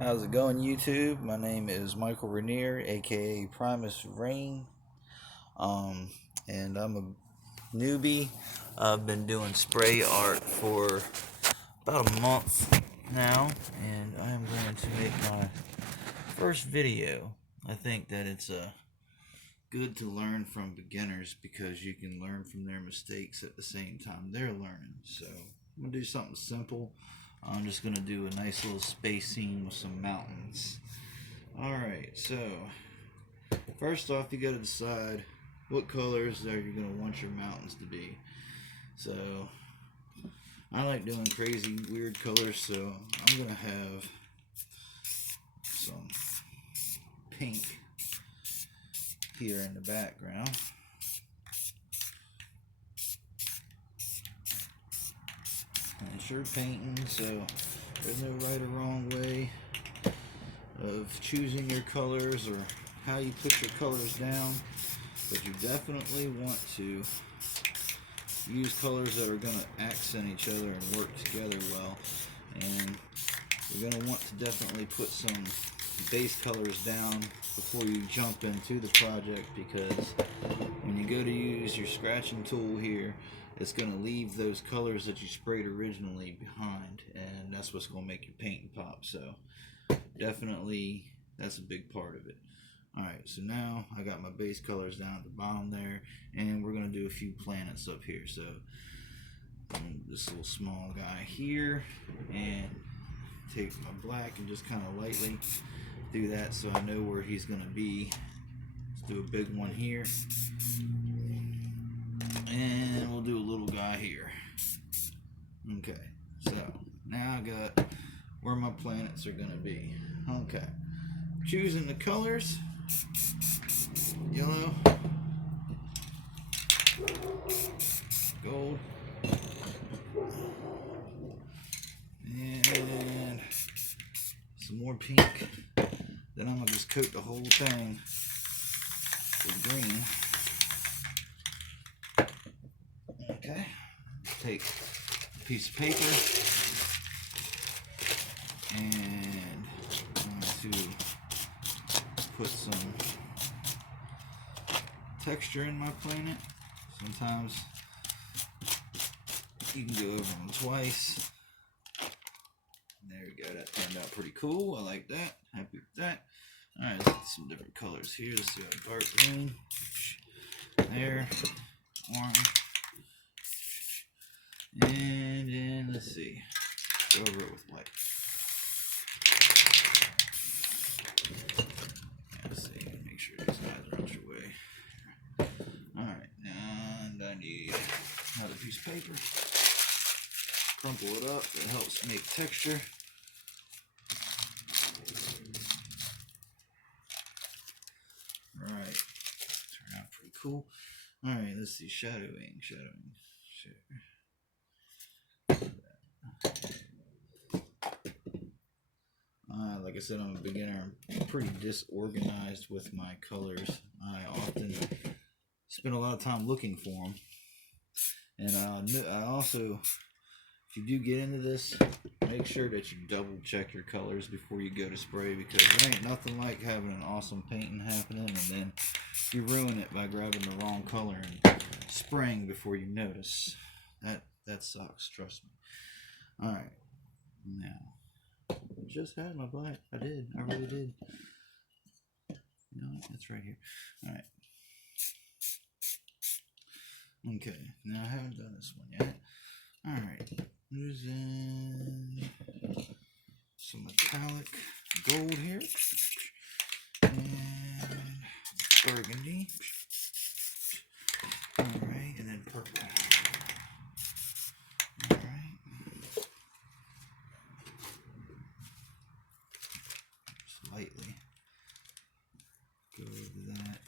How's it going, YouTube? My name is Michael Rainier, aka Primus Rain, um, and I'm a newbie. I've been doing spray art for about a month now, and I am going to make my first video. I think that it's good to learn from beginners because you can learn from their mistakes at the same time they're learning. So I'm gonna do something simple. I'm just gonna do a nice little space scene with some mountains. Alright, so first off, you gotta decide what colors are you gonna want your mountains to be. So I like doing crazy weird colors, so I'm gonna have some pink here in the background. And it's your painting, so there's no right or wrong way of choosing your colors or how you put your colors down, but you definitely want to use colors that are going to accent each other and work together well. And you're going to want to definitely put some base colors down before you jump into the project, because when you go to use your scratching tool here, it's going to leave those colors that you sprayed originally behind, and that's what's going to make your painting pop. So definitely that's a big part of it. Alright, so now I got my base colors down at the bottom there, and we're going to do a few planets up here. So this little small guy here, and take my black and just kind of lightly do that so I know where he's going to be. Let's do a big one here, and we'll do a little guy here. Okay, so now I got where my planets are going to be. Okay, choosing the colors: yellow, gold, and some more pink. Then I'm going to just coat the whole thing with green. Okay, take a piece of paper, and I'm going to put some texture in my planet. Sometimes you can go over them twice. There we go, that turned out pretty cool. I like that, happy with that. Alright, let's get some different colors here. Let's do a dark green, there, orange, and then let's see, go over it with white. Let's see, make sure these guys are out your way. Alright, and I need another piece of paper. Crumple it up, that helps make texture. Alright, turned out pretty cool. Alright, let's see, shadowing. Like I said, I'm a beginner. I'm pretty disorganized with my colors. I often spend a lot of time looking for them. And I also, if you do get into this, make sure that you double check your colors before you go to spray, because there ain't nothing like having an awesome painting happening and then you ruin it by grabbing the wrong color and spraying before you notice. That sucks, trust me. Alright, now I just had my black. I really did. No, that's right here. Alright. Okay, now I haven't done this one yet. Alright, using some metallic gold here, and burgundy. Alright, and then purple. Alright. Just lightly go over that.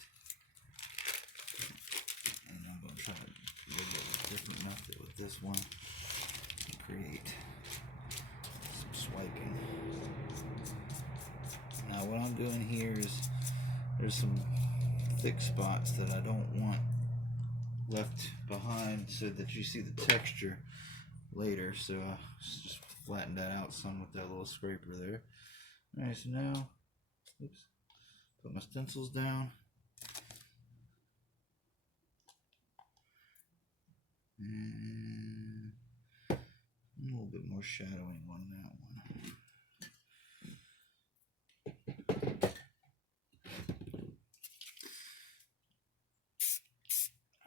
And I'm going to try to look at a different method with this one to create some swiping. Now what I'm doing here is there's some thick spots that I don't want left behind so that you see the texture later. So I just flattened that out some with that little scraper there. Alright, so now, oops, put my stencils down. And a little bit more shadowing on that one.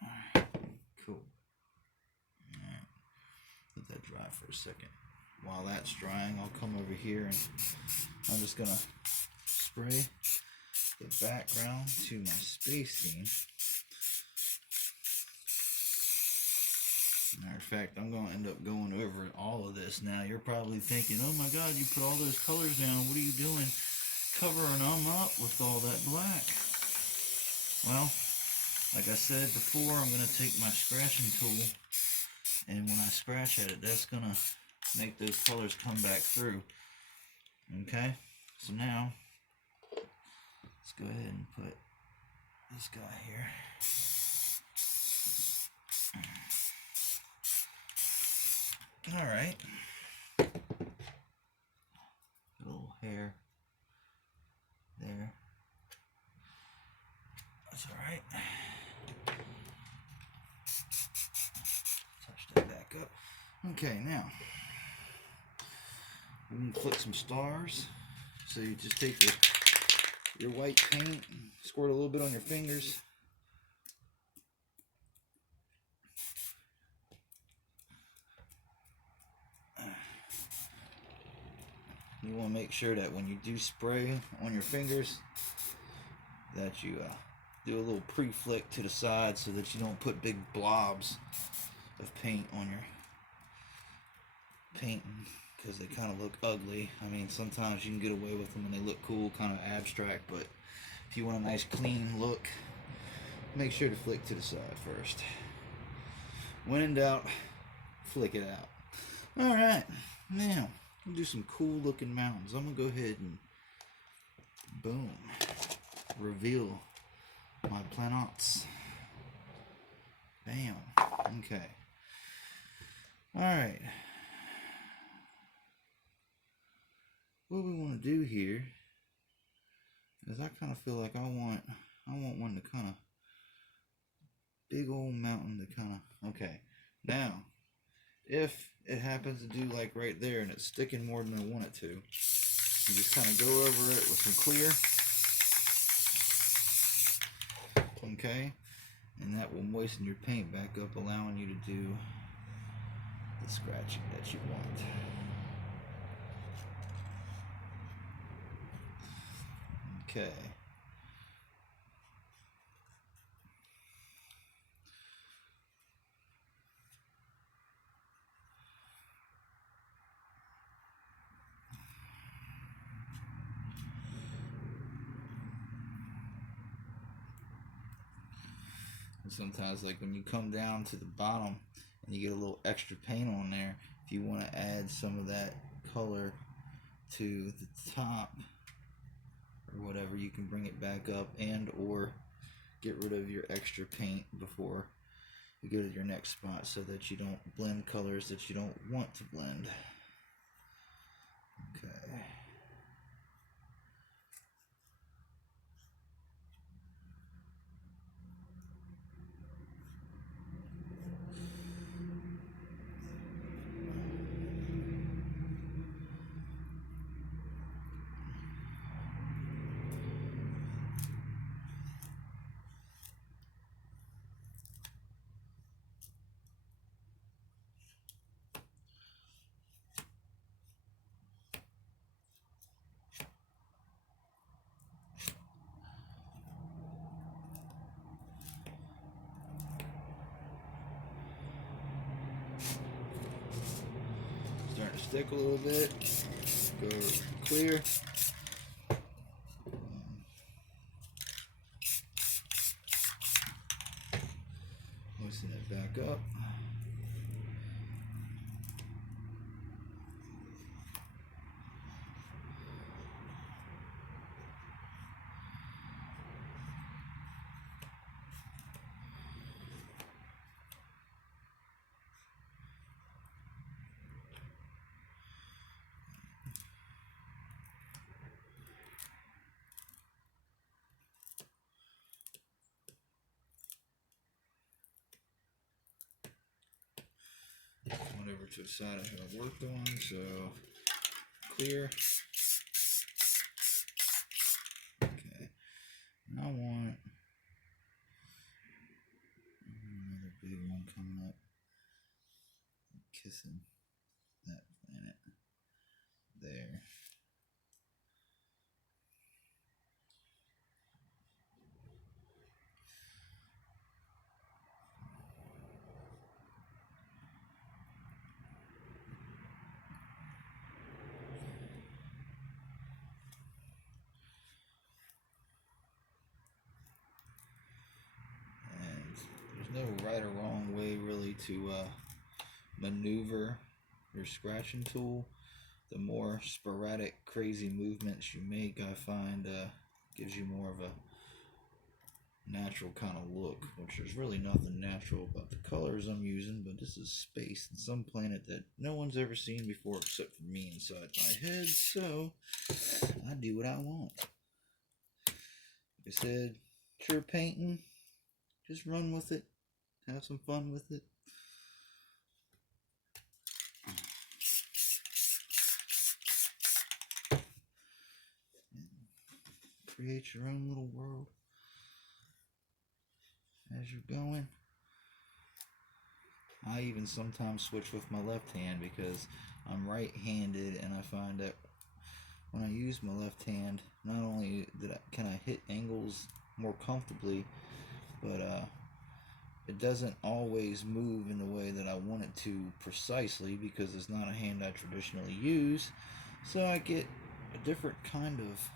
Alright, cool. Alright, let that dry for a second. While that's drying, I'll come over here and I'm just gonna spray the background to my Space Theme. Matter of fact, I'm going to end up going over all of this now. You're probably thinking, oh my god, you put all those colors down. What are you doing covering them up with all that black? Well, like I said before, I'm going to take my scratching tool, and when I scratch at it, that's going to make those colors come back through. Okay, so now let's go ahead and put this guy here. All right, a little hair there. That's all right. Touch that back up. Okay, now we can flick some stars. So you just take your white paint, squirt a little bit on your fingers. You want to make sure that when you do spray on your fingers, that you do a little pre-flick to the side so that you don't put big blobs of paint on your painting, because they kind of look ugly. I mean, sometimes you can get away with them and they look cool, kind of abstract, but if you want a nice clean look, make sure to flick to the side first. When in doubt, flick it out. Alright, now we'll do some cool looking mountains. I'm going to go ahead and boom, reveal my planets. Bam. Okay. Alright. What we want to do here is I kind of feel like I want one to kind of big old mountain to kind of, okay. Now, if it happens to do like right there and it's sticking more than I want it to, you just kind of go over it with some clear. Okay, and that will moisten your paint back up, allowing you to do the scratching that you want. Okay. And sometimes, like when you come down to the bottom and you get a little extra paint on there, if you want to add some of that color to the top or whatever, you can bring it back up and or get rid of your extra paint before you go to your next spot, so that you don't blend colors that you don't want to blend. Okay. Starting to stick a little bit. Go clear. Moisten it back up. over to the side I have worked on. So clear. Okay. Now I want another big one coming up. Kissing that planet there. No right or wrong way really to maneuver your scratching tool. The more sporadic crazy movements you make, I find gives you more of a natural kind of look, which there's really nothing natural about the colors I'm using, but this is space and some planet that no one's ever seen before except for me inside my head, so I do what I want. Like I said, sure painting, just run with it. Have some fun with it. Create your own little world as you're going. I even sometimes switch with my left hand because I'm right-handed, and I find that when I use my left hand, not only can I hit angles more comfortably, but it doesn't always move in the way that I want it to precisely because it's not a hand I traditionally use. So I get a different kind of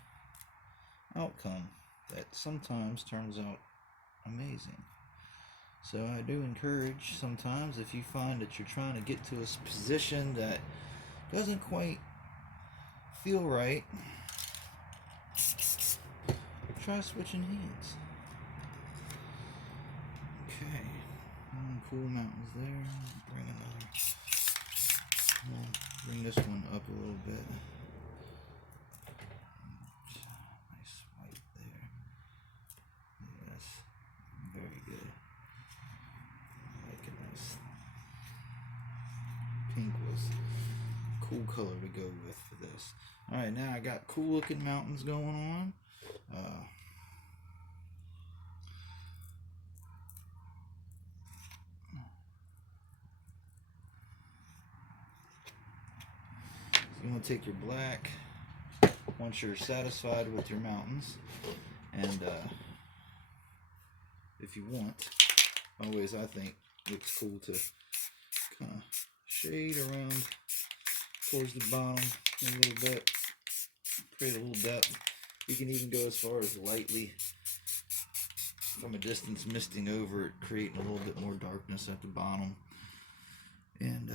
outcome that sometimes turns out amazing. So I do encourage sometimes, if you find that you're trying to get to a position that doesn't quite feel right, try switching hands. Okay, cool mountains there. Bring this one up a little bit. Nice white there. Yes, very good. I like a nice pink was a cool color to go with for this. All right, now I got cool looking mountains going on. You want to take your black once you're satisfied with your mountains, and if you want, always I think looks cool to kind of shade around towards the bottom a little bit, create a little depth. You can even go as far as lightly from a distance misting over it, creating a little bit more darkness at the bottom. And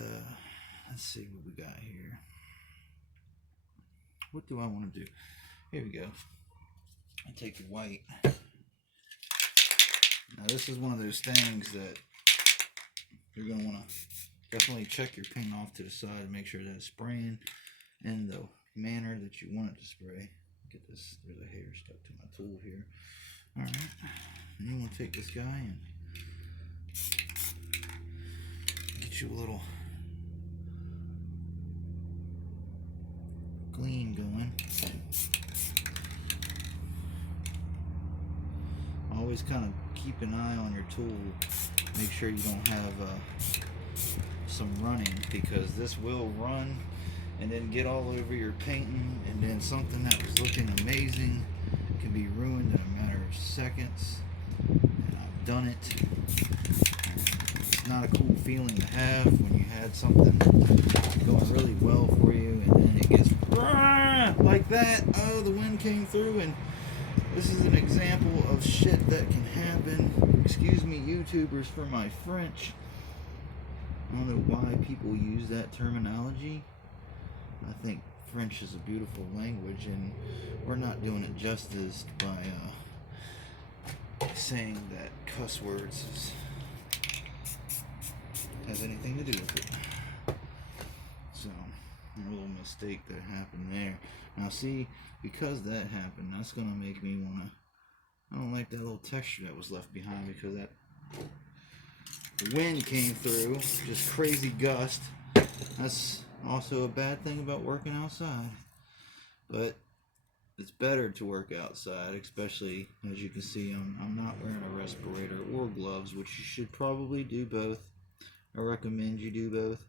let's see what we got here. What do I want to do? Here we go. I take your white. Now this is one of those things that you're going to want to definitely check your paint off to the side and make sure that it's spraying in the manner that you want it to spray. Get this, there's a hair stuck to my tool here. Alright, and you want to take this guy and get you a little gleam going. Always kind of keep an eye on your tool. Make sure you don't have some running, because this will run and then get all over your painting, and then something that was looking amazing can be ruined in a matter of seconds. And I've done it. It's not a cool feeling to have when you had something going really well for you and then it gets like that. Oh, the wind came through, and this is an example of shit that can happen. Excuse me, YouTubers, for my French. I don't know why people use that terminology. I think French is a beautiful language, and we're not doing it justice by saying that cuss words has anything to do with it. So, a little mistake that happened there. Now see, because that happened, that's going to make me want to... I don't like that little texture that was left behind, because that... the wind came through, just crazy gust, That's also a bad thing about working outside. But it's better to work outside, especially as you can see I'm not wearing a respirator or gloves, which you should probably do both. I recommend you do both.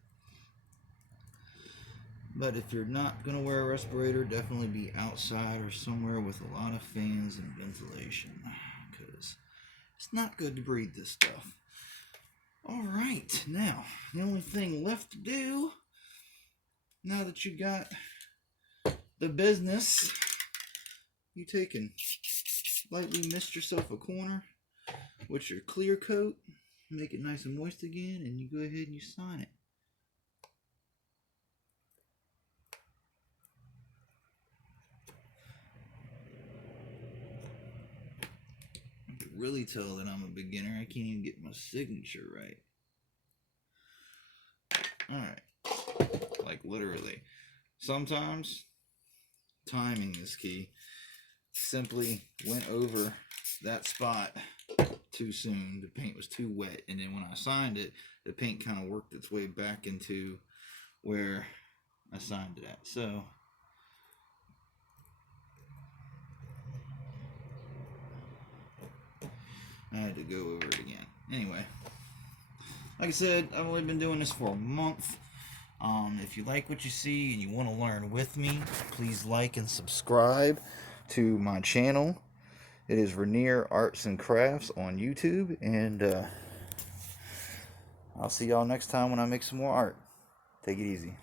But if you're not going to wear a respirator, definitely be outside or somewhere with a lot of fans and ventilation, because it's not good to breathe this stuff. Alright, now, the only thing left to do, now that you got the business, you take and lightly mist yourself a corner with your clear coat, make it nice and moist again, and you go ahead and you sign it. You can really tell that I'm a beginner. I can't even get my signature right. Alright, like literally. Sometimes timing is key. Simply went over that spot too soon. The paint was too wet, and then when I signed it, the paint kind of worked its way back into where I signed it at. So I had to go over it again. Anyway, like I said, I've only been doing this for a month. If you like what you see and you want to learn with me, please like and subscribe to my channel. It is Ranier Arts and Crafts on YouTube, and I'll see y'all next time when I make some more art. Take it easy.